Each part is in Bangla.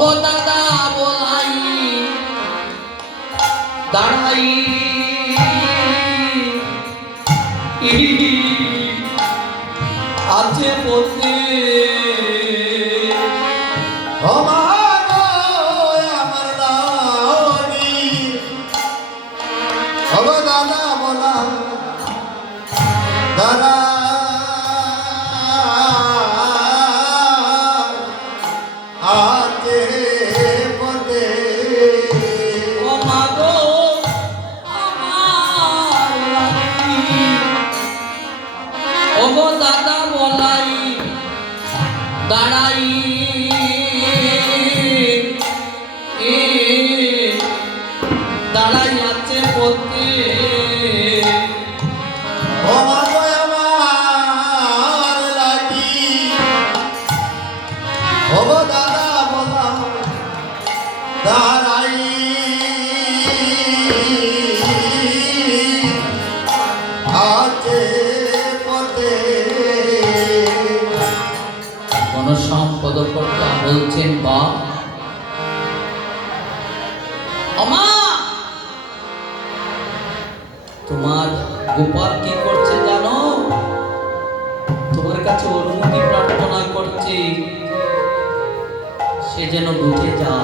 ওগো দাদা বলাই দাঁড়াই আছে পথে আমার লাউনি ওগো দাদা বলা দাদা আতে পথে ও মাগো আমার লাগি ওগো দাদা বলাই দাঁড়াই দাঁড়াই আছে পথে আমার লাগি ওগো দাদা বলা দাঁড়াই আছে পথে কোন সম্পদকর্তা বলছেন বা আমা তোমার গোপাল কি করছে জানো? তোমার কাছে অনুমতি প্রার্থনা করছে সে যেন বুঝে যা।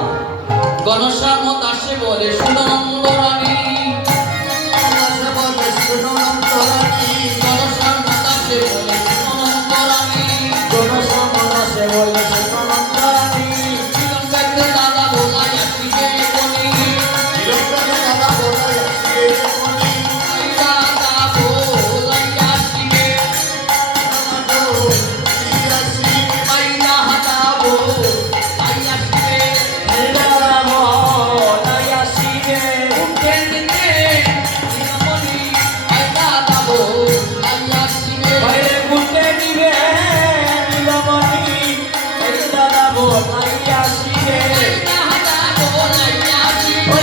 গণসামত আসে বলে শুনো নন্দরানী, গণসামত আসে বলে শুনো নন্দরানী, বিলম্বেতে দাদা বলাই আসিবে বলি, দাদা বলাই আসিবে, দাদা বলাই আসিবে, উঠে দিতে বিলম্বনি দাদা বলাই আসিবে, দাদা বলাই আসিবে, দাদা বলাই আসিবে,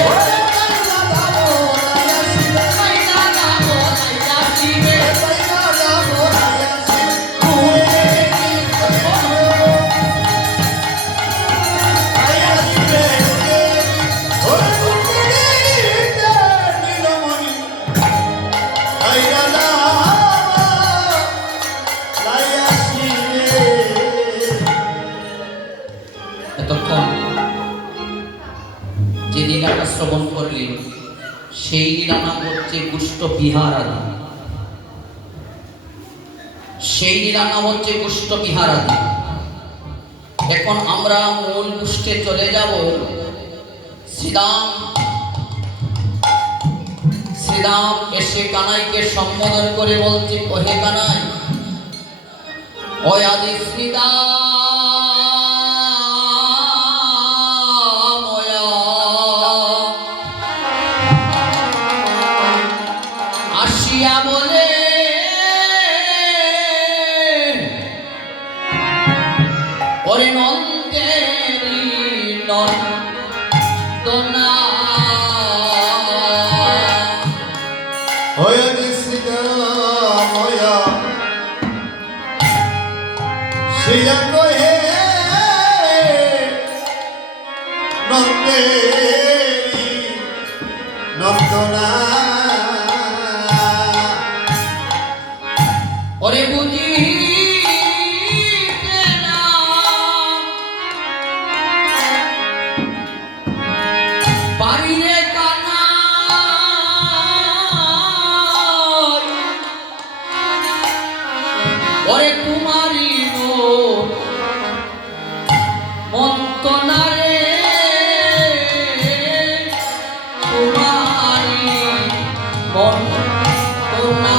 এতক্ষণ যে লীলাটা শ্রবণ করলেন সেই লীলা নাম হচ্ছে গুষ্ট বিহার আদি। সেই লীলা নাম হচ্ছে গুষ্ট বিহার আদি। এখন আমরা মূল গুষ্টে চলে যাব। শ্রীরাম এসে কানাইকে সম্বোধন করে বলছে, ওহে কানাই, ওই আদি শ্রীরাম আসিয়া বলে ওরে নন্দেরি নন্দনা হয়ে দিছিলাম হয়া সিয়া কহে নন্দেরি নন্দনা ওরে বুঝি বাড়িরে কানাই ওরে কুমারী মন্তনারে কুমারী মন্তনা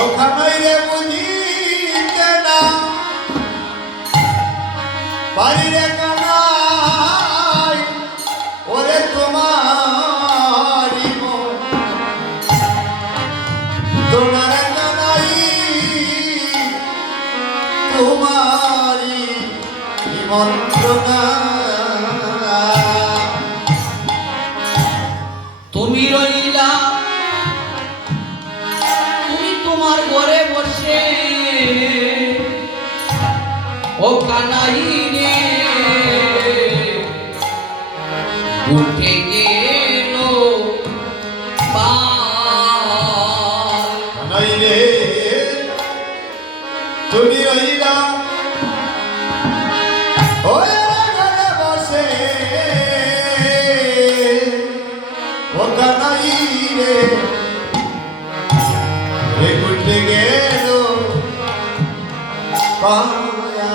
ওখানে বুঝিতে না বাইরে কানাই ওরে তোমারি তোমার কানাই তোমারি মন্ত্রণা তুমি রইলা তুমি তোমার ঘরে বসে ও কানাই রে উঠে গেল পাল। কানাই রে তুমি রইলা ওই ঘরে বসে, ও কানাই রে উঠে গেল পায়া।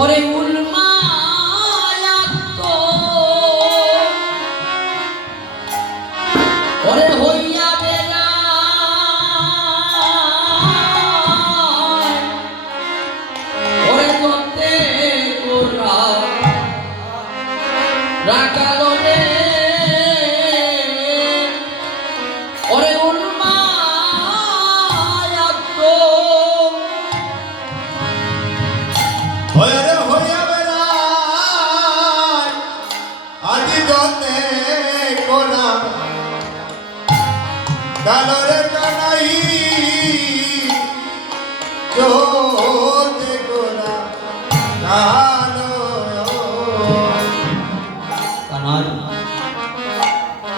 ওরে উন্মায়াত্ত ওরে হইয়া বেড়ায়, ওরে করতে গোরা রাখাল রে, ওরে উন্মায়াত্ত হয়ে হইয়া বেড়ায় আজি জতে কোনা কালরে কানাই জতে কোনা কালো। কানাই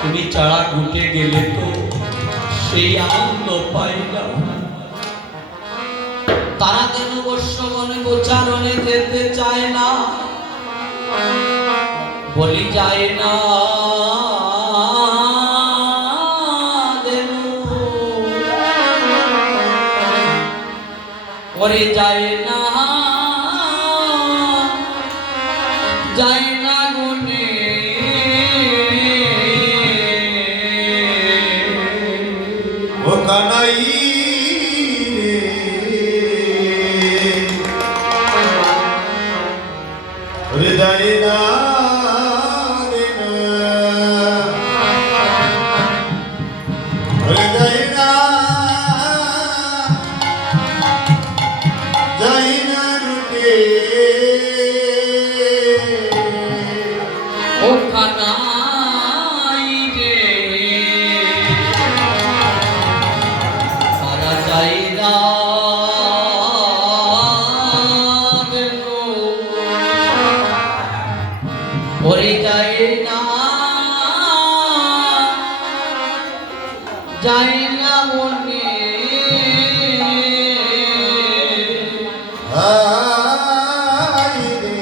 তুমি চাড়া ঘুটে গেলে তো সেই আনন্দ পাইলাম। তারা যেন বর্ষবনে গোচারণে যেতে চায় না, বলি যায় না যেন, ওরে যায় না, যায় না গুনে ও কানাই রে হৃদয় না রে না, হৃদয় না যাই না রুটে। ও কানাই রে তারা যায় না যেন, ওরে যায় না, যায় না মনে আই রে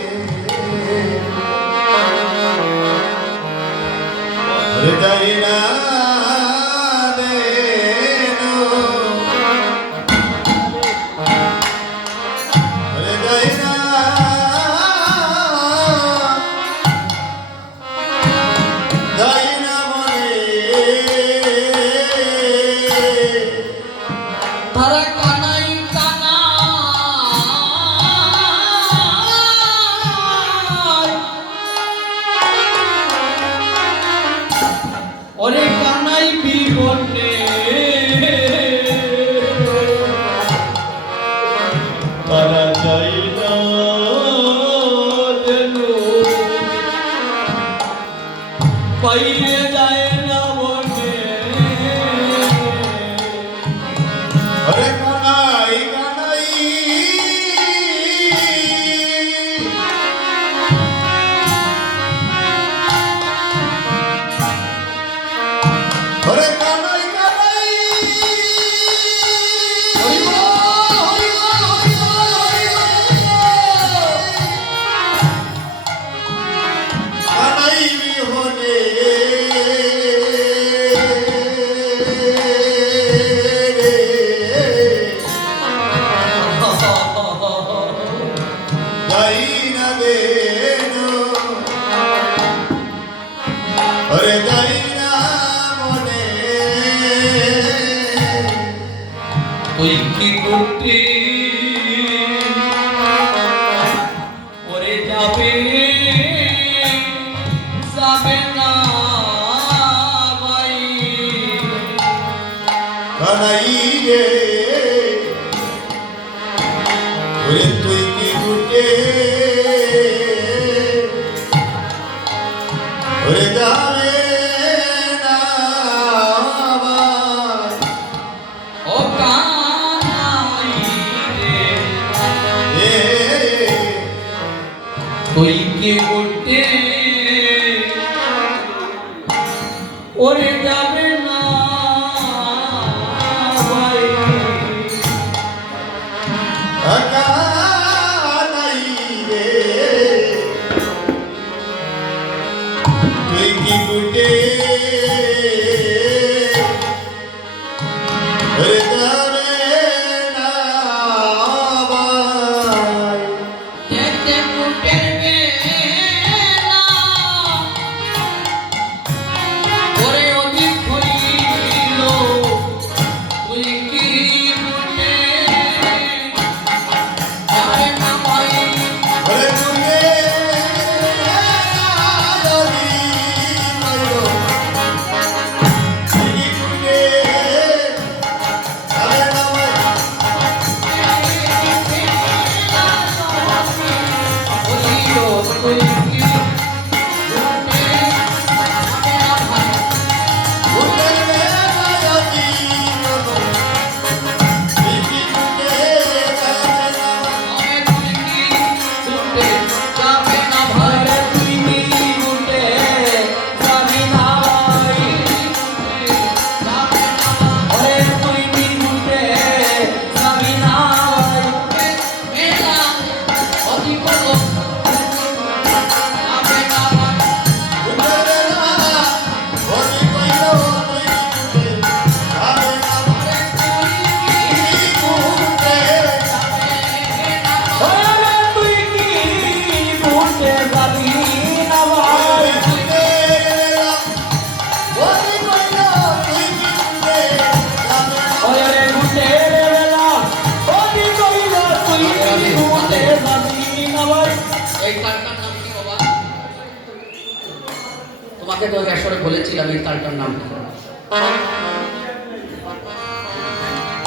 হৃদয় না রে নো, হৃদয় না যাই না মনে। তারা কানাই কানাই, ওরে কানাই বিবনে তারা যাই না যেন, পাইলে যায় না মনে। ওরে কানাই কানাই ওরে কানাই কানাই কানাই বিহনে যাই না দেন, ওরে যাই না মনে। তুই কি করতে ওরে যাবে, যাবে না ভাই, কানাই রে ওরে তুই কি গুটে ওরে যাবে না আমার। ও কানাই রে এ তুই কি ওরে যাবে না ভাই কানাই রে তুই কি গুটে ওরে যাবে না ভাই যেতে ফুটের বেলা ওরে অধিক হইল তুই কি ফুটে যাবে না ভাই ওরে গুটে যদি নইলো তুই কি গুটে যাবে না ভাই গুটে যদি নইলো তুই কি গুটে যাবে না গুটে না ওরে কইলো তুই কি গুটে যাবে না ভাই গুটে ওরে কইলো তুই কি গুটে যাবে না এই তালটার নাম কি বাবা? তোমাকে তো আসলে বলেছিলাম এই তালটার নাম কি?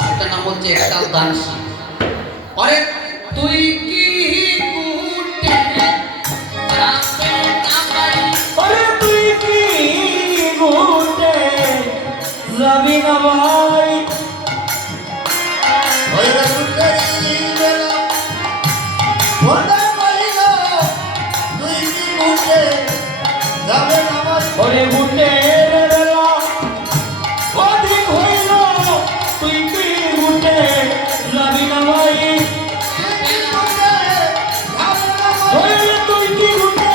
এটার নাম হচ্ছে একতাল দানসী। আরে তুই কি গুটে যাবে না ভাই? যাবি না ভাই ওরে গুটে গেলা ওরে কইলো তুই কি গুটে যাবে না ভাই ওরে বুটের বেলা অধিক হইল তুই কি বুটে যাবি না ভাই ওরে তুই কি বুটে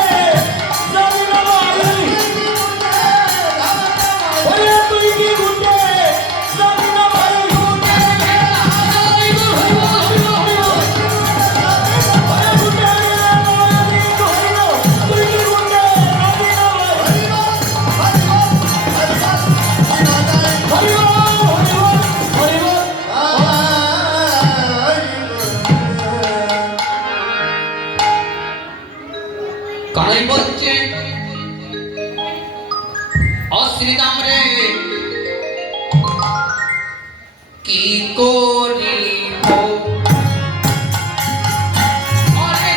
যাবি না ভাই ওরে তুই কি বুটে যাবি না ভাই ওরে বুটের বেলা অধিক হইল তুই কি বুটে যাবি না ভাই হরি বল হরি বল কানাই বলছে অশ্রীদাম রে কি করিব ওরে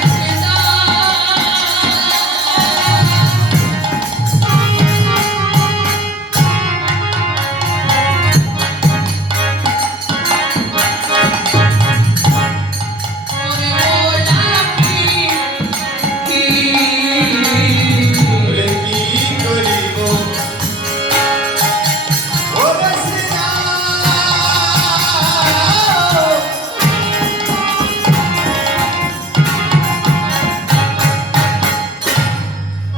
ওরে কি করিব ওরে সিনা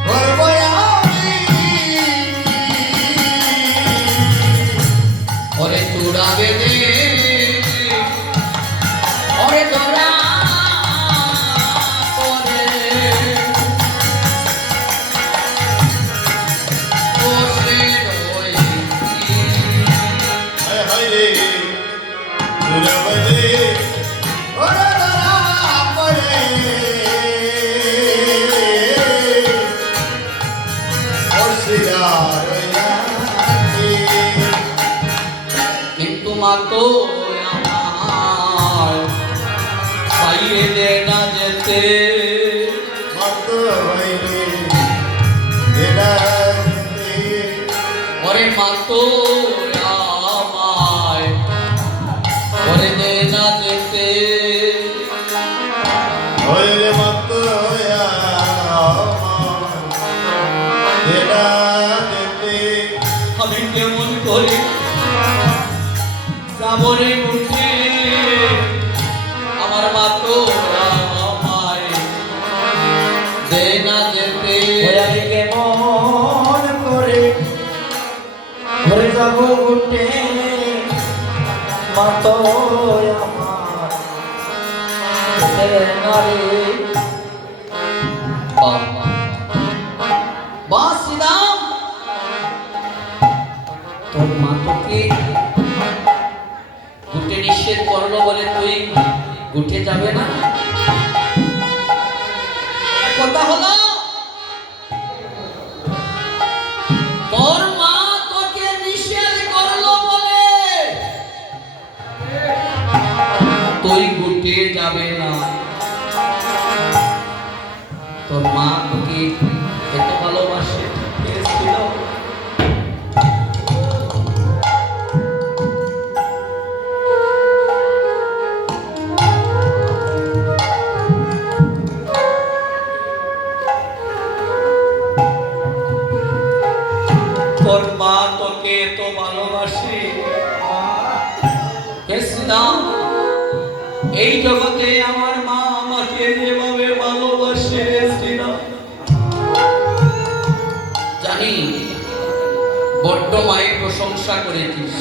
করব আমি ওরে চূড়াবে দে ওরে দোরা করে বসে রয়েছি হায় হায় রে দুরাবদে ওরে ধরা পড়ে ওসিয়ার কিন্তু মা তো আমার পাইয়ে দে না যেতে মত হইলে এরা ওরে মা তো আমায় করে দে না যেতে হইলে মত হইয়া এরা যেতে কেমন করে যাবরে উঠে আমার মা তো আমায় দে না যেতে আমি কেমন করে ঘরে যাব উঠে মা তো আমার নারী বাসিদাম তোর মা তোকে গুটে নিষেধ করলো বলে তুই গুটে যাবে না কথা হলো তোর মা তোকে নিষেধ করলো বলে তুই গুটে যাবে না তোর মা তোকে এত ভালোবাসে পেয়েছিল তোর মা তোকে এত ভালোবাসে হে শ্রীরাম এই জগতে আমার মা আমাকে যেভাবে ভালোবাসে রে শ্রীরাম জানি বড্ড মায়ের প্রশংসা করেছিস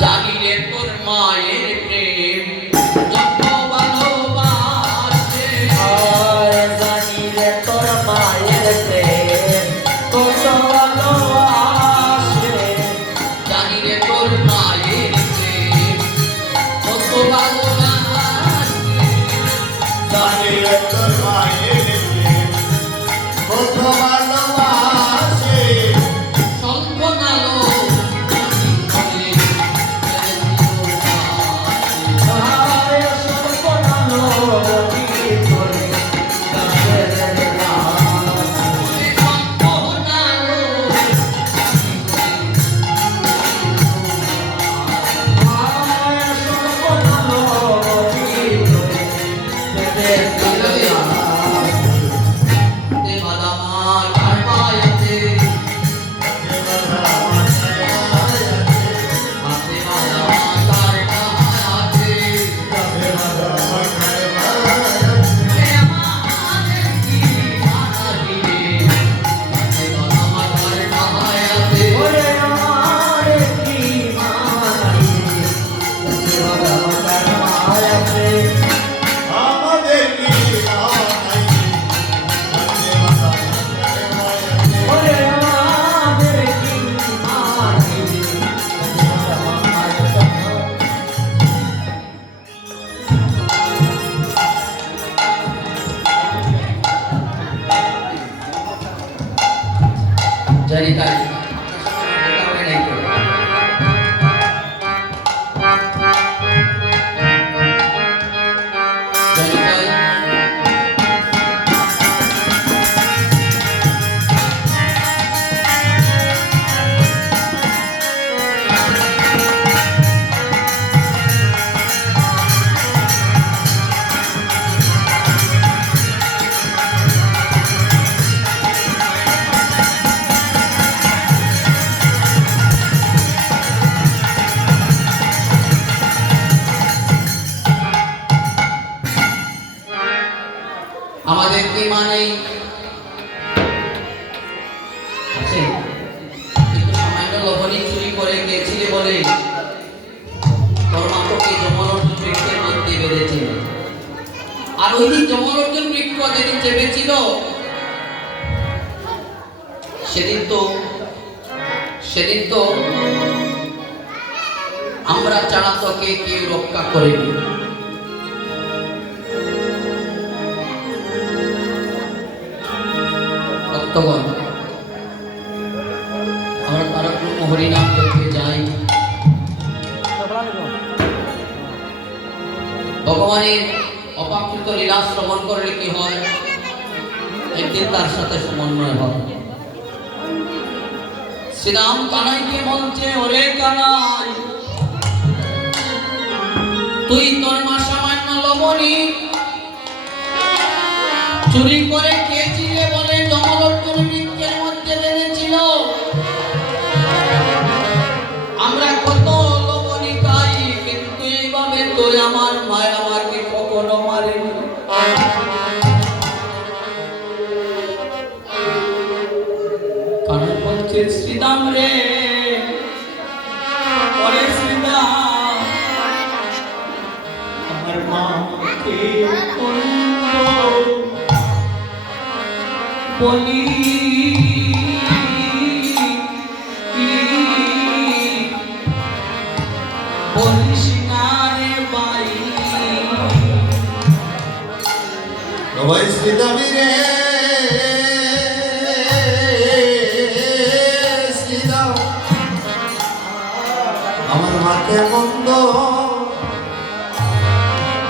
জানি রে তোর মায়ের প্রেম যত ভালোবাসে জানি রে তোর মায়ের প্রেম কত ভালোবাসে জানি রে তোর মায়ের প্রেম কত ভালোবাসে জানি রে তোর মায়ের প্রেম কত ভালোবাসে সল্পনালো জানি তাই হবে নাই তো জানি তাই আমাদের কি মানে আছে কিন্তু সামান্য লবণী চুরি করে গেছিলে বলে তোর মা তোকে যমলোচন বৃক্ষের মধ্যে বেঁধেছিল আর ওই দিন যমলোচন বৃক্ষ যেদিন চেপেছিল সেদিন তো আমরা ছাড়া তোকে কেউ রক্ষা করেনি ভক্তগণ আমরা তারকম হরিনাম করতে যাই ভগবানের অপাকৃত লীলা শ্রবণ করলে কি হয় একদিন তার সাথে সমন্বয় হয় শ্রীরাম কানাইকে বলছে ওরে কানাই তুই তোর মা সামান্য লবণী চুরি করে খেয়েছিলে বলে যমলোচন বৃক্ষের মধ্যে বেঁধেছিল বলছে শ্রীদাম রে, ওরে শ্রীদাম, আমার মাকে বলি বলিস না রে ভাই, ভাই শ্রীদামি রে শ্রীদাম, আমার মাকে মন্দ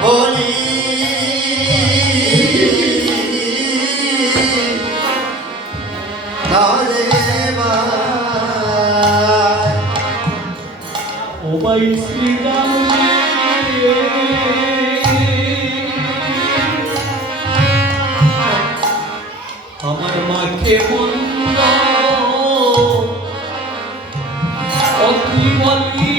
বলি না রে ভাই। ও ভাই শ্রীদাম রে, আমার মাকে মন্দ অতি বলি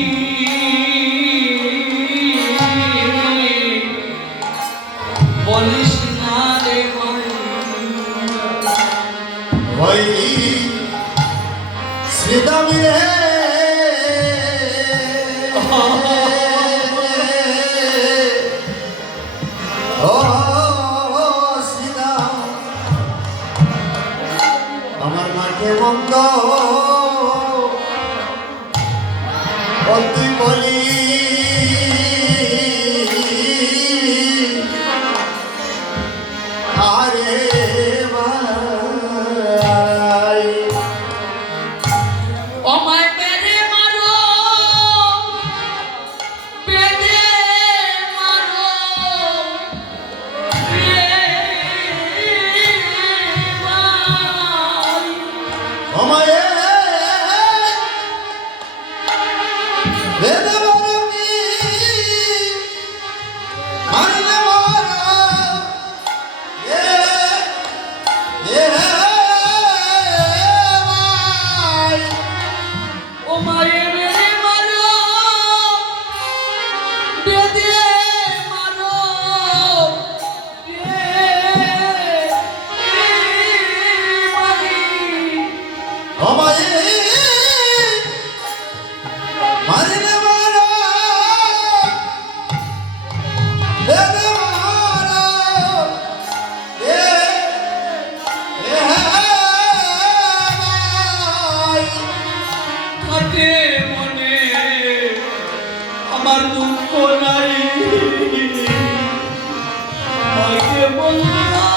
বলিস না রে ভাই শ্রীদামি রে ও শ্রীদাম, আমার মাকে মন্দ অতি বলি আরে ভাই। আমায় মেরে মারো, বেঁধে মারো রে ভাই। আমায় বেদে মারো কি মারলে মারো, ভাই। ও মায়ে মেরে মারো, বেঁধে মারো রে ভাই। আমায় মারলে মারো, বেদে মারো, ভাই। হাতে মনে আমার দুঃখ নাই, মাকে বললো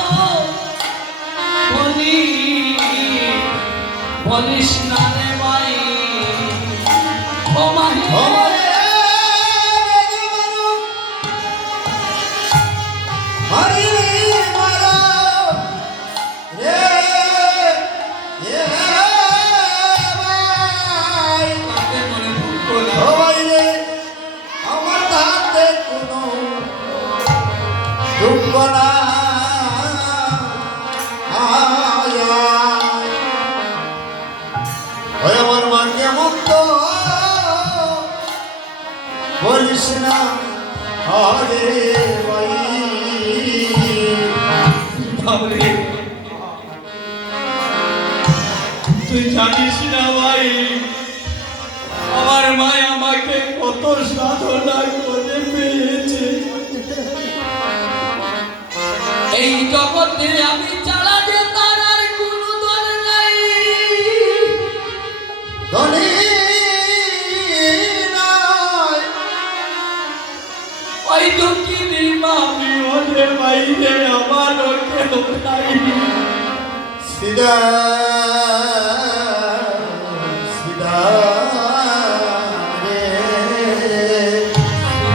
বলি বলিস না রে ভাই। ও মাহি আমায় বেদে মারো, মারলে মারো রে ভাই। হাতে মনে দুঃখ নাই, ও ভাই রে, আমার তাতে কোনো দুঃখ না ওই আমার মাকে মুক্ত বলিস না আরে ভাই। বাবরে তুই জানিস না ভাই, আমার মা আমাকে কত সাধনা করে পেয়েছে। এই জগতে আমি ছাড়া যে তার আর কোনো দল নাই। ধনী নয় ওই দুঃখিনী মামি ওদের বাইরে আমারও কেউ নাই। সিদা সিদা রে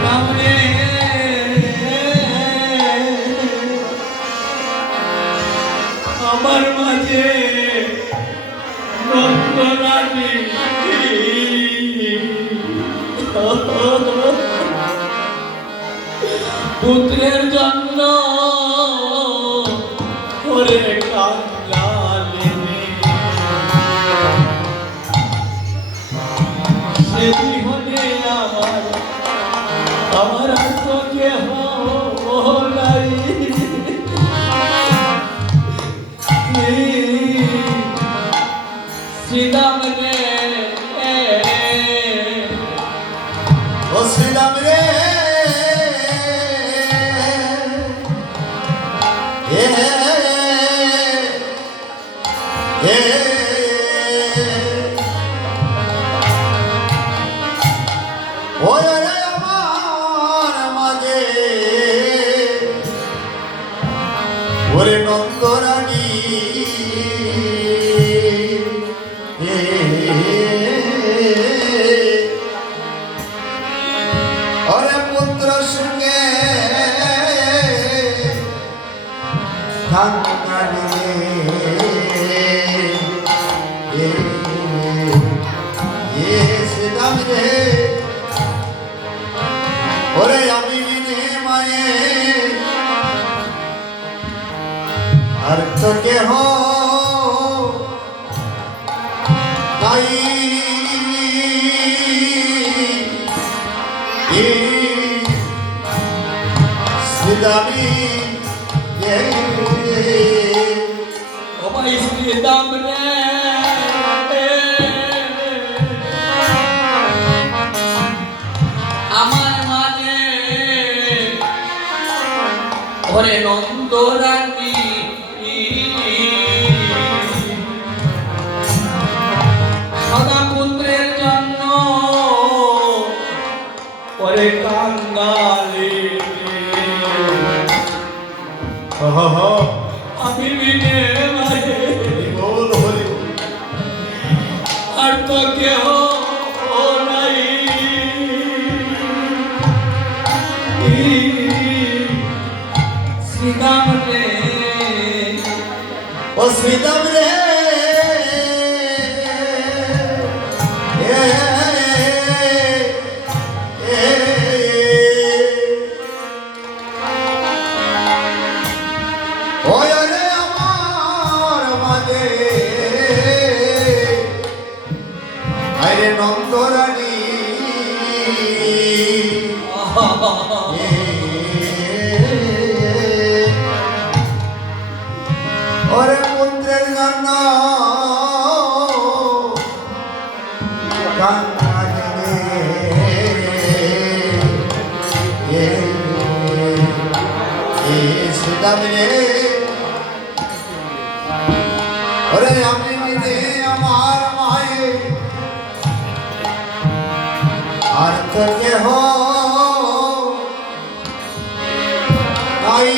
রাম রে, আমার মাঝে নন্দরানী পুত্রের জন্য করে কান্দালেনি। সে বিহনে আমার আর তো কেহ নাই। শ্রীরাম রে ও শ্রীরাম রে এ এ ওই রে আমার মাঝে ওরে নন্দরানী ওরে পুত্র সঙ্গে থাঙ্গানি শ্রীরাম রে ওরে আমি বিনে মায়ে আর তো কেহ নাই শ্রীরামী ও ভাই শ্রীরাম রে আমার মাঝে ওরে নন্দরানী সদা পুত্রের জন্য ওরে কাঙ্গালে আমি বিনে মাঝে বল হরি আর তো কেহ নাই শ্রীরাম রে ও শ্রীরাম রে ওই রে আমার মাঝে আরে নন্দরানী ওরে পুত্রের জন্য ওরে আমি মিলে আমার মায়ে আর তো কেহ নাই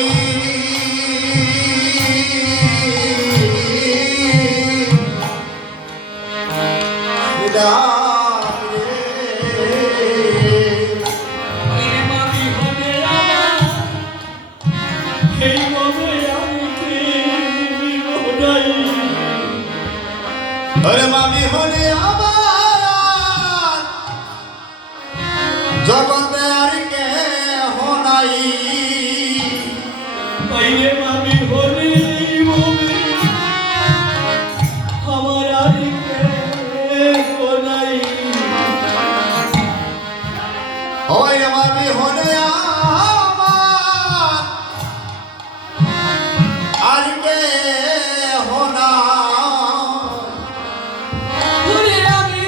ওরে মামি হলে আবার জগতে আর কে নাই আমার আর কেহ নাই ওই মামি হলে আবার আর কে না ওরে আমি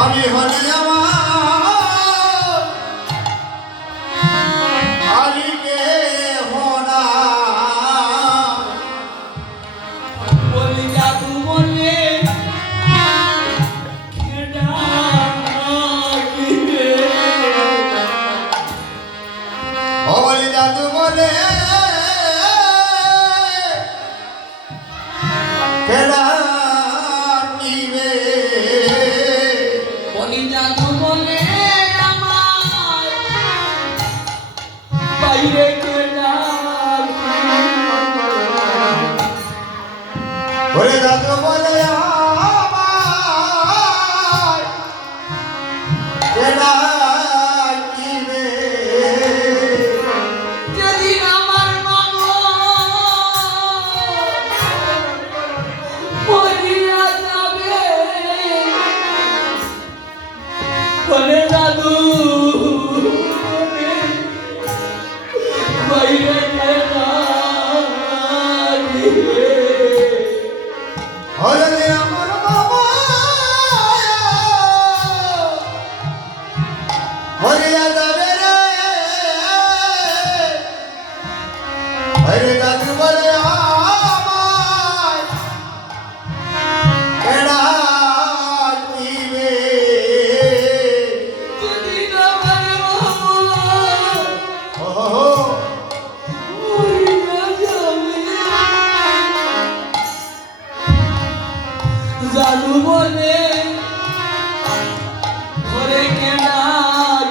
আমি হলে আমার আলিকে হোনা বলি জাদু বলে বলে জাদু বলে কেডা নিবে বলি জাদু বলে আমার বাইরে কেনা ওরে দাদু বলে আমায় এরা কি রে যেদিন আমার মাগো মরিয়া যাবে বলে দাদু বাইরে হলে আমার বাবা হরিয়া যাবে রে হরে দাদু বলে আমায় এরা কি রে যেদিন আমার মাগো ওহো মরিয়া যাবে জাদু বলে ঘরে কেনা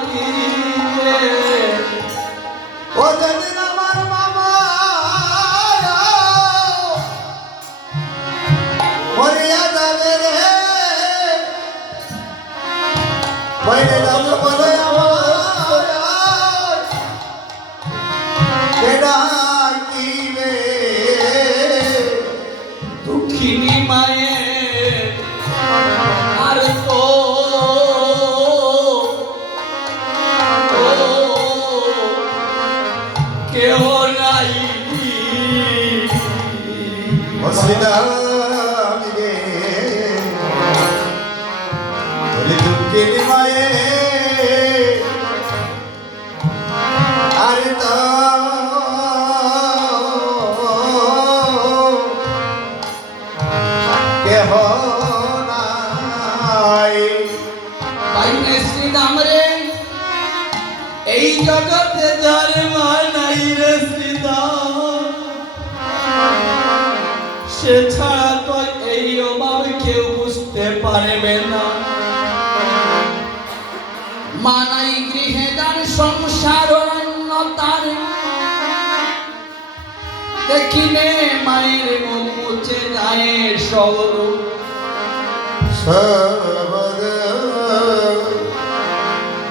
কিনে ও যেদিন আমার মামা মরিয়া যাবে রে বাইরে দাদু বলে আমার এটা কি রে দুঃখিনী মায়ে আর তো কেহ নাই অসিদাম রে ওরে দুঃখিনী মায়ে আর তো কেহ নাই বাইনে শ্রীরাম রে এই জগতে যার মা নাই রে শ্রীরাম সে ছাড়া তো এই অভাব কেউ বুঝতে পারবে না মা নাই গৃহে যার সংসার অন্য তার দেখিলে মায়ের মুখ মুছে যায় স্বরূপ সবদ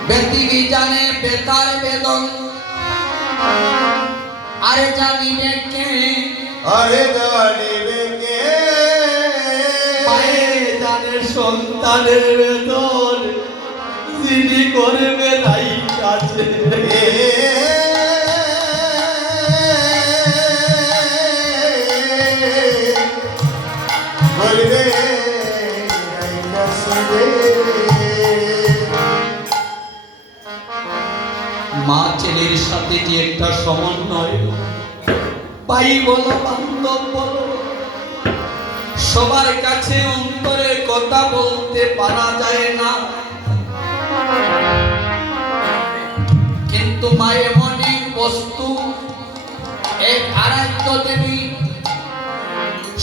ব্যক্তি জানে বেতার বেদন আর জানিবে কে আরে জানিবে কে পায়ে জানে সন্তানের বেদন যিনি করবে নাই কাছে বলবে মা ছেলের সাথে যে একটা সমন্বয় ভাই বলো বান্ধব বলো সবার কাছে অন্তরের কথা বলতে পারা যায় না কিন্তু মায়ের মনে বস্তু এক আরাধ্য দেবী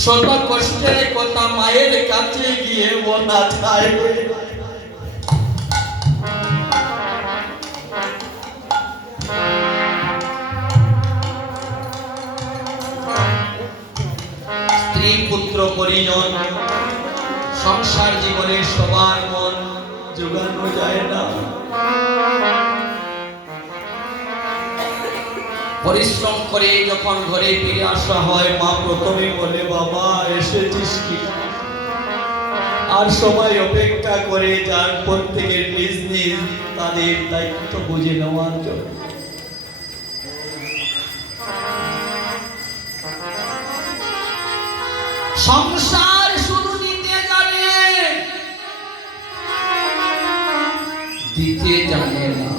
শত কষ্টের কথা মায়ের কাছে গিয়ে বলা যায় স্ত্রী পুত্র পরিজন সংসার জীবনে সবার মন জোগানো যায় না পরিশ্রম করে যখন ঘরে ফিরে আসা হয় মা প্রথমে বলে বাবা এসেছিস কি আর সবাই অপেক্ষা করে যার প্রত্যেকের নিজ নিজ তাদের দায়িত্ব বুঝে নেওয়ার জন্য সংসার শুধু নিতে জানে দিতে জানে না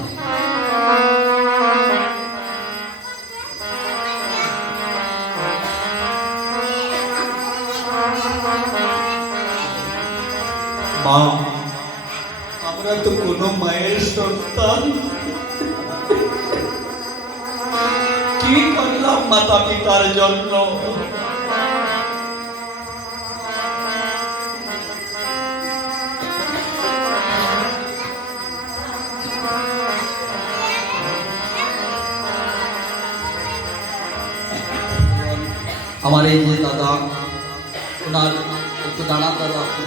মা আমরা তো কোনো মায়ের সন্তান কি করলাম মাতা পিতার জন্য আমার এই যে দাদা ওনার একটু দাঁড়ান দাদা আপনি।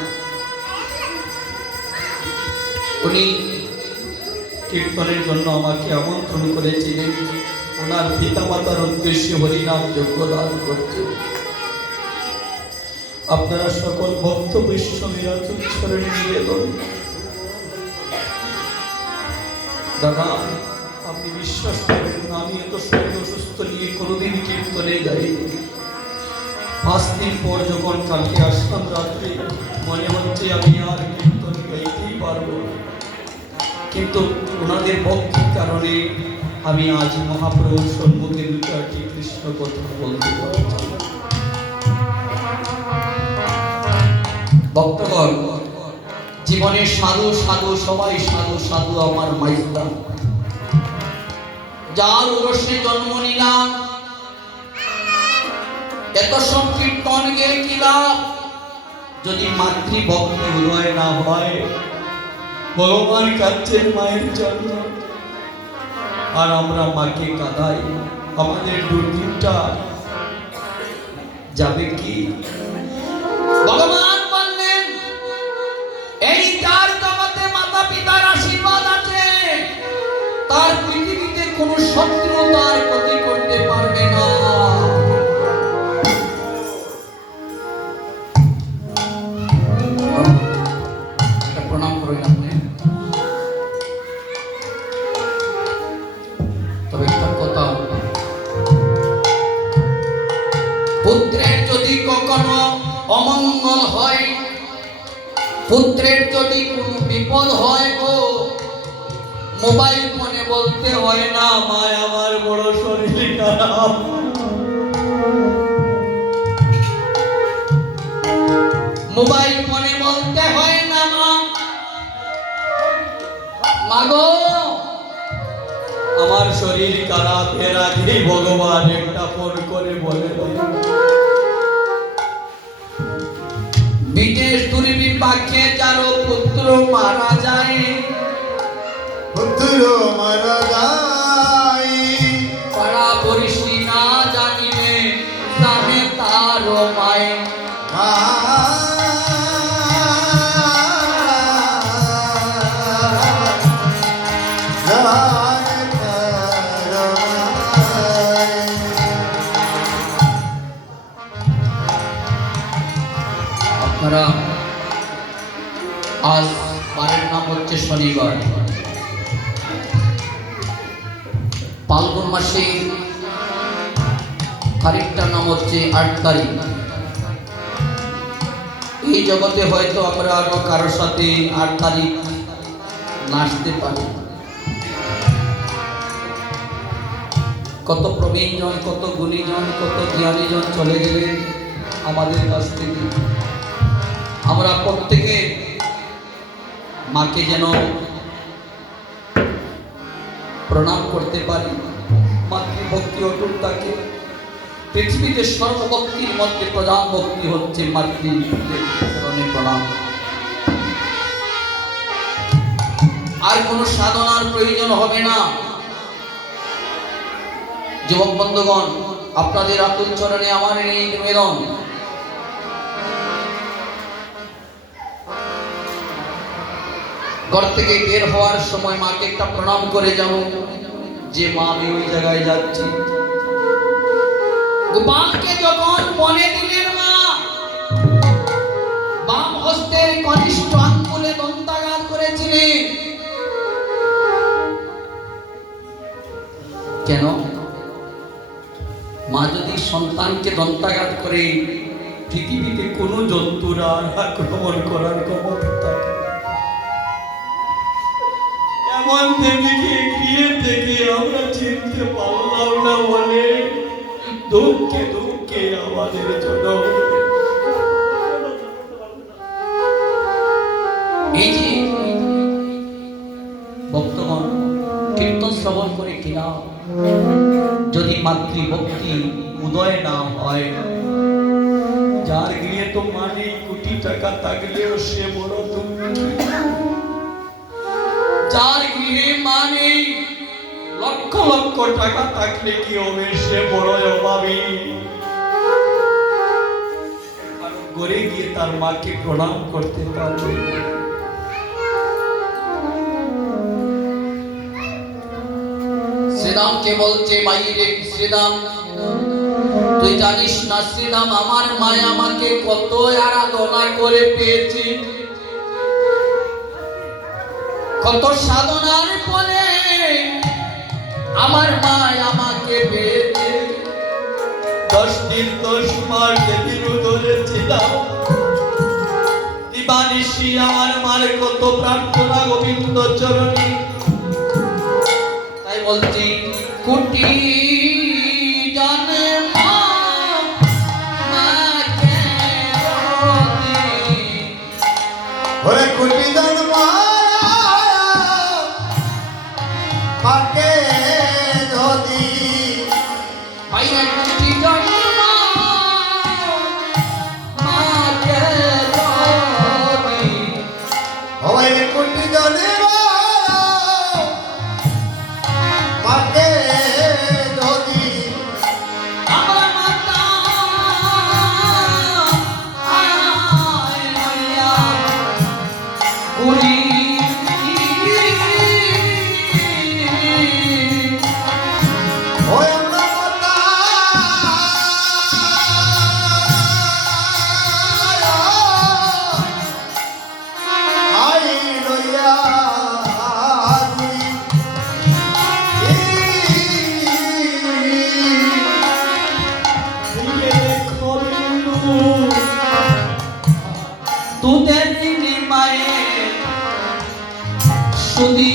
উনি কীর্তনের জন্য আমাকে আমন্ত্রণ করেছিলেন, ওনার পিতামাতার উদ্দেশ্যে হরিনাম যজ্ঞ দান করতে। আপনারা সকল ভক্ত বৈষ্ণবেরা চরণে নিবেদন। দাদা, আপনি বিশ্বাস করবেন না, আমি এত শরীর অসুস্থ নিয়ে কোনোদিন কীর্তনে যাইনি। 5 দিন পর যখন কালকে আসলাম রাত্রে, মনে হচ্ছে আমি আর কীর্তন গাইতেই পারবো না। কিন্তু ওনাদের ভক্তির কারণে আমি আজ মহাপ্রভুর সম্মুখে দুটো কৃষ্ণ কথা বলতে পারছি। ভক্তগণ, জীবনে সাধু সাধু সবাই সাধু সাধু আমার মাইস্তা, যার উরসে জন্ম নিলাম, এত সংকীর্তন গেয়ে কি লাভ যদি মাতৃভক্তি উদয় না হয়। ভগবান কাঁদছেন মায়ের জন্য, আর আমরা মাকে কাঁদাই। আমাদের দুর্দিনটা যাবে কি? ভগবান বললেন, এই যার জগতে মাতা পিতার আশীর্বাদ আছে, তার পৃথিবীতে কোনো শত্রু তার ক্ষতি করতে পারবে না। একটা প্রণাম করুন আপনি। তবে একটা কথা, পুত্রের যদি কখনো অমঙ্গল হয়, পুত্রের যদি কোনো বিপদ হয় গো, মোবাইল ফোনে বলতে হয় না মা আমার বড় শরীর খারাপ। মোবাইল ফোনে বলতে হয় না মা গো আমার শরীর খারাপ। এর আগেই ভগবান একটা ফোন করে বলে দেয়, বিদেশ দুর্বিপাকে যারো পুত্র মারা যায়, পুত্র মারা যায়, পাড়া পড়শি না জানিবে জানে তার মায়। আপনারা আজ বারের নাম হচ্ছে শনিবার, ফাল্গুন মাসে তারিখটার নাম হচ্ছে 8 তারিখ। এই জগতে হয়তো আমরা আরো কারোর সাথে 8 তারিখ নাচতে পারি। কত প্রবীণজন, কত গুণীজন, কত জ্ঞানীজন চলে গেলেন আমাদের কাছ থেকে। আমরা প্রত্যেকে মাকে যেন প্রণাম করতে পারি, মাতৃভক্তি অটুট থাকে। পৃথিবীতে সর্বভক্তির মধ্যে প্রধান ভক্তি হচ্ছে মাতৃচরণে প্রণাম। আর কোনো সাধনার প্রয়োজন হবে না। যুবক বন্ধুগণ, আপনাদের আকুল চরণে আমার এই নিবেদন, ঘর থেকে বের হওয়ার সময় মাকে একটা প্রণাম করে যাব, যে মা আমি ওই জায়গায় যাচ্ছি। গোপালকে যখন বনে দিলেন মা, বাম হস্তের কনিষ্ঠ আঙ্গুলে দন্তাঘাত করেছিলেন। কেন? মা যদি সন্তানকে দন্তাঘাত করে, পৃথিবীতে কোনো জন্তুর আর আক্রমণ করার ক্ষমতা থাকে না। এমন দেবীকে গিয়ে থেকে আমরা চিনতে পারলাম না বলে দুঃখে দুঃখে আমাদের জন্য। এই যে ভক্তগণ কীর্তন শ্রবণ করে কিনা, যদি মাতৃভক্তি উদয় না হয়, যার গৃহে তো মানে কোটি টাকা থাকলেও সে বড় দুঃখী। যার গৃহে মানে লক্ষ লক্ষ টাকা থাকলে কি হবে, সে বড় অভাবী। কারণ ঘরে গিয়ে তার মাকে প্রণাম করতে পারবে। শ্রীরামকে বলছে, মাইরে শ্রীরাম, তুই জানিস না শ্রীরাম, আমার মা আমাকে কত আরাধনা করে পেয়েছি, কত সাধনার পরে আমার মা আমাকে পেয়েছে। 10 দিন 10 মাস দেবীর উদরে ছিলাম, দিবানিশি আমার মার কত প্রার্থনা গোবিন্দ চরণে। তাই বলছি, কুটি জানে মা মাকে রোজি। ওরে কুটি জন্ম মাকে যদি বাইরে কুটি জানে মা মাকে রোজি। ওই কুটি জন্ম মাকে যদি আমার মাতা আয় মাইয়া কুড়ি। ওই আমরা মাতা আই লইয়া তোদের মায়ে সুদি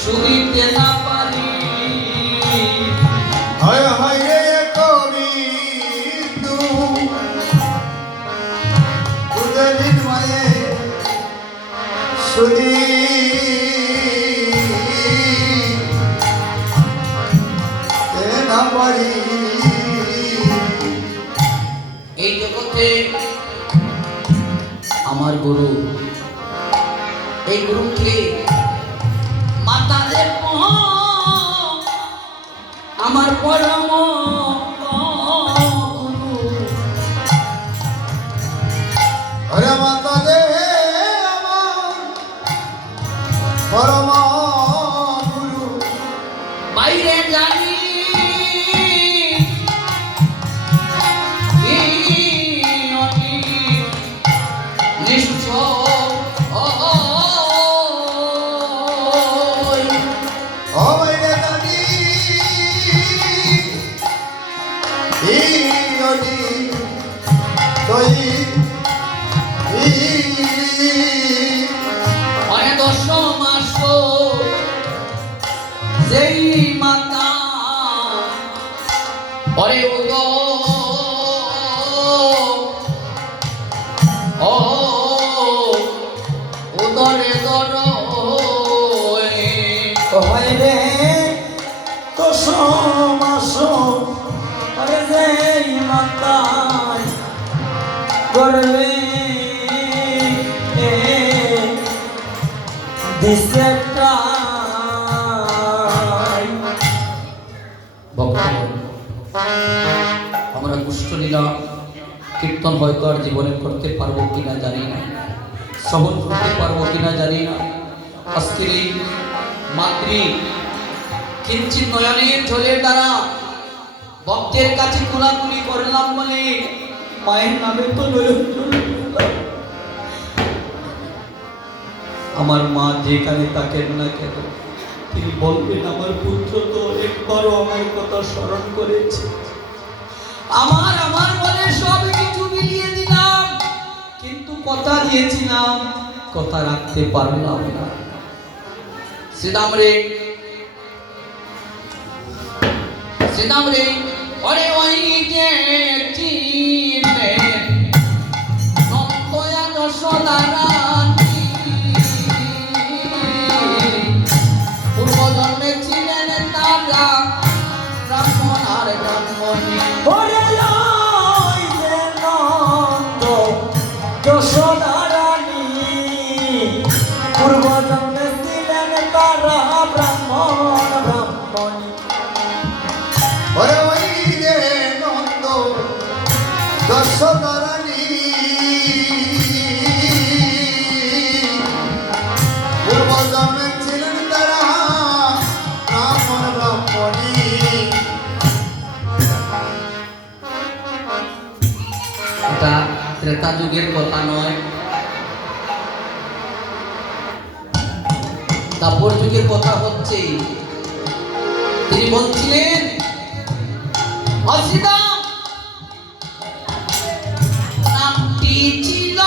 সুদিতে না পারি। হয় হয় রে কবি তুদিন মায়ে সুদি না পারি। এই জগতে আমার গুরু, এই গুরুকে মাতাদের আমার পরম গুরু। হরে মাতা দে আমার পরম গুরু। বাইরে জানি ওই রে জানি এই নদী তুই অনেক 10 মাস যেই মাতা অরে উদো ও উদরে দর হয় রে তো সমাস আরে যেই মাতায় করবে দিশটা আমরা কুষ্ঠলীলা কীর্তন হয়তো আর জীবনে করতে পারবো কিনা জানি না, শ্রবণ করতে পারবো কিনা জানি না। আজকের এই মাতৃ কিঞ্চিত নয়নের জলের দ্বারা ভক্তের কাছে কুলাকুলি করলাম বলে মায়ের নামে তো নয়ন জল পড়লাম। আমার মা যেখানে তাকেন না কেন, তিনি বলবেন আমার পুত্র তো একবারও আমার কথা স্মরণ করেছে। আমার আমার বলে সব কিছু মিলিয়ে দিলাম, কিন্তু কথা দিয়েছিলাম কথা রাখতে পারলাম না। শ্রীরাম রে, শ্রীরাম রে, অরে ওই যে চিনে নন্দয়া যশোদারা পূর্ব জন্মে ছিলেন তারা ব্রাহ্মণ আর ব্রাহ্মণী। ওরে লয় যে নন্দ যশোদা রানী পূর্ব জন্মে ছিলেন তারা ব্রাহ্মণ ব্রাহ্মণী। ওরে যশোধরানী পূর্ব জন্মে ছিলেন তারা ব্রাহ্মণ ব্রাহ্মণী। এটা ত্রেতা যুগের কথা নয়, তারপর যুগের কথা হচ্ছে। তিনি বলছিলেন অসিদাম নামটি ছিল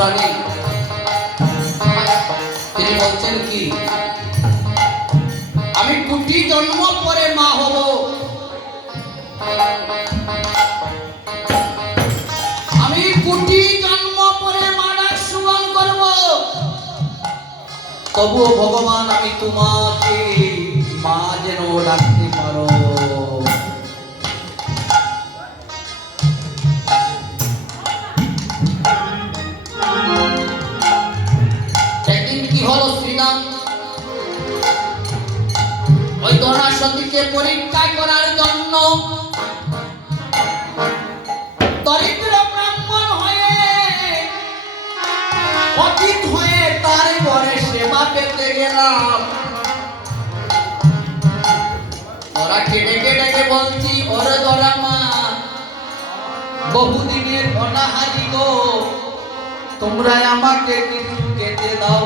রানী তিনি বলছেন কি, আমি কোটি জন্ম পরে মা হব, আমি কোটি জন্ম পরে মা ডাক সুগান করব, তবুও ভগবান আমি তোমাকে মা যেন ডাকতে পারো। ওই ধনাসতীকে পরীক্ষা করার জন্য দরিদ্র ব্রাহ্মণ হয়ে অতীত হয়ে তার ঘরে সেবা পেতে গেলাম। ওরা কেটে কেটে বলছি, ওরে ধরা মা বহুদিনের অনাহারি গো, তোমরা আমাকে কিছু খেতে দাও।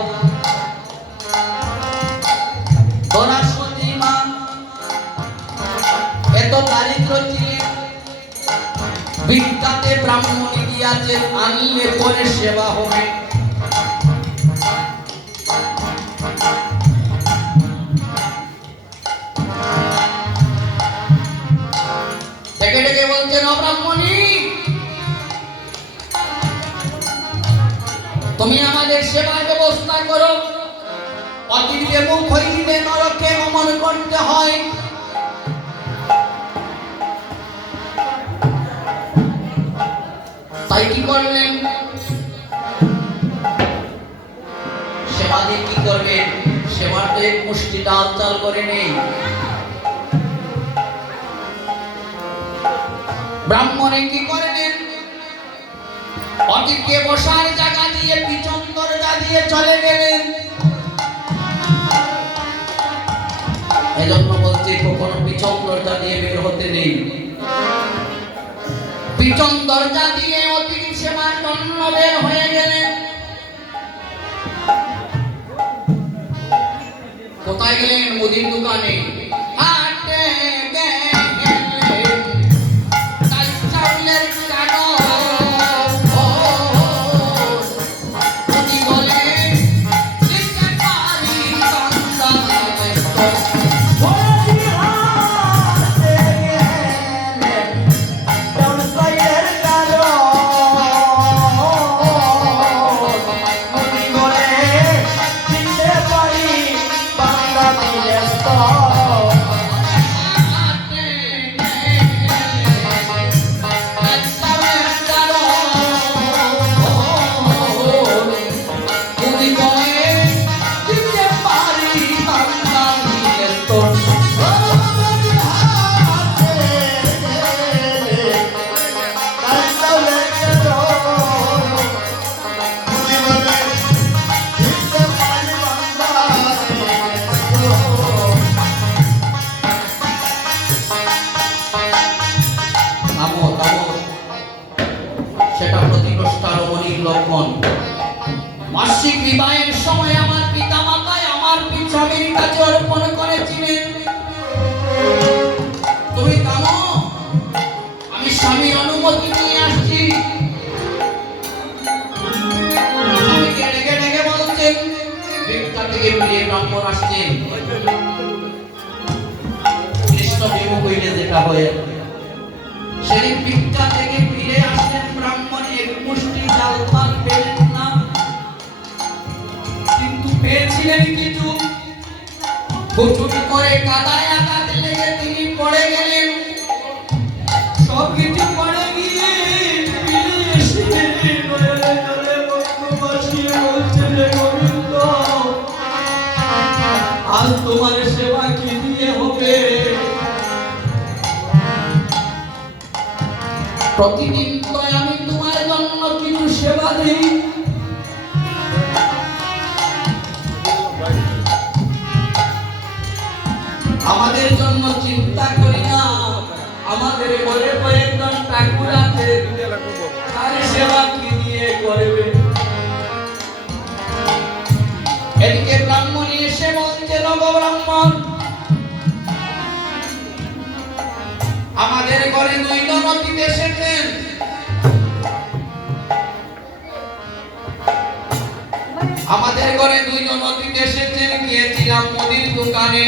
ধনাসতী মা এত দারিদ্র ছিলেন, ভিক্ষাতে ব্রাহ্মণ গিয়াছেন, আনলে পরে সেবা হবে। ডেকে ডেকে বলছেন, ও ব্রাহ্মণী তুমি আমাদের সেবার ব্যবস্থা করো, অতীতে মুখ হইতে নরকে গমন করতে হয়। তাই কি করলেন, সেবা দিয়ে কি করবেন, সেবাতে মুষ্টি ডাল চাল করে নেই। ব্রাহ্মণে কি করলেন, অতীতকে বসার জায়গা দিয়ে পিছন দরজা দিয়ে চলে গেলেন। এজন্য বলছি কখনো পিছন দরজা দিয়ে বের হতে নেই। পিছন দরজা দিয়ে অতিথি সেবার জন্য বের হয়ে গেলেন। কোথায় গেলেন, মুদির দোকানে। হাটে গেলেন চাল চাউলের কানো, বলেন দিতে পারি বাংলা স্বামীর কাছে অর্পণ করেছিলেন। তুমি থামো, আমি স্বামীর অনুমতি নিয়ে আসছি। স্বামীকে ডেকে ডেকে বলছেন, ভিক্ষা থেকে ফিরে ব্রাহ্মণ আসছেন। কৃষ্ণ বিমুখ হইলে যেটা হয়, সেই ভিক্ষা থেকে ফিরে আসলেন ব্রাহ্মণ, এক মুষ্টি চাল পান পেলেন না, কিন্তু পেয়েছিলেন কিছু। হুটহুট করে কাদায় আঘাত লেগে তিনি পড়ে গেলেন। সব কিছু পড়ে গিয়ে ফিরে এসে নয়নে জলে বস্ত্র ভাসিয়ে বলছে, রে গোবিন্দ, আজ তোমার সেবা কি দিয়ে হবে? প্রতিদিন তো আমি তোমার জন্য কিছু সেবা দিই, আমাদের জন্য চিন্তা করি না। আমাদের ঘরে কয়েকজন ঠাকুর আছে, তার সেবা কি দিয়ে করবে? এদিকে ব্রাহ্মণ এসে বলছে, নব ব্রাহ্মণ, আমাদের ঘরে দুইজন অতিথি এসেছেন। আমাদের ঘরে দুইজন অতিথি এসেছেন। গিয়েছিলাম মুদির দোকানে,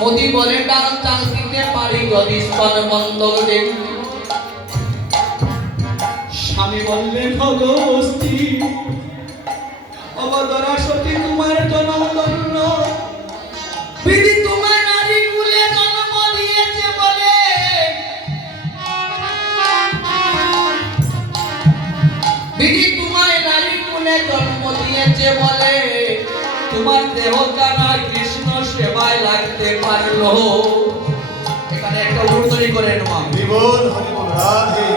মুদি বলে ডাল চাল দিতে পারি যদি স্তন বন্ধক দেন। স্বামী বললেন, ভগবতী অবদরা সতী, তোমার জন্ম ধন্য। বিধি তোমার নারী কুলে জন্ম দিয়েছে বলে, বিধি তোমার নারী কুলে জন্ম দিয়েছে বলে, তোমার দেহ কানা কৃষ্ণ সেবায় লাগতে পারলো। এখানে একটা উর্দরি করে নেওয়া, বিবল হরিবল রাধে।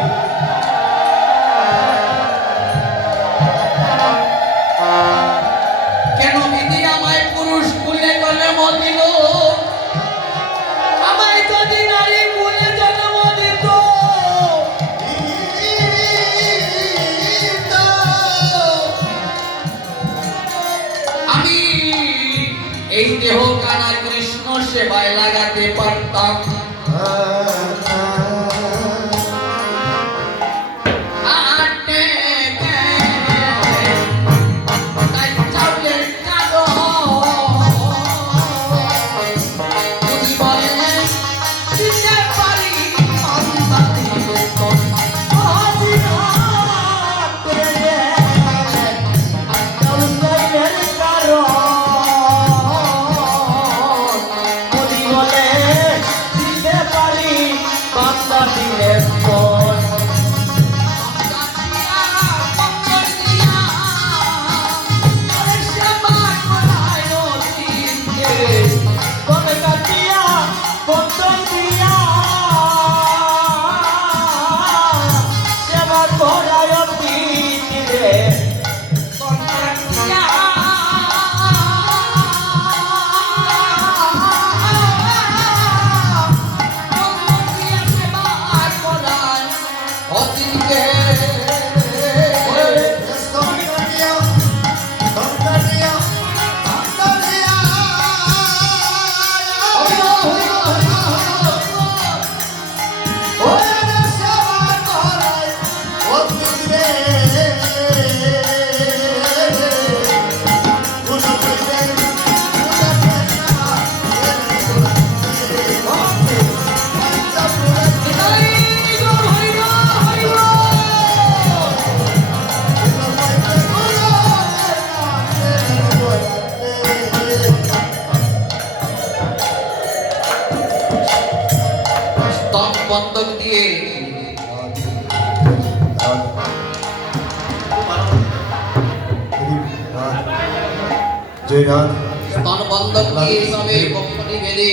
কেন বিধি আমায় পুরুষ কুলে জন্ম দিল? আমায় যদি নারী কুলে জন্ম দিত, আমি এই দেহ কানা কৃষ্ণ সেবায় লাগাতে পারতাম। বন্ধক দিয়ে জয় রাধ। স্তন বন্ধক দিয়ে সবে বক্ষটি বেঁধে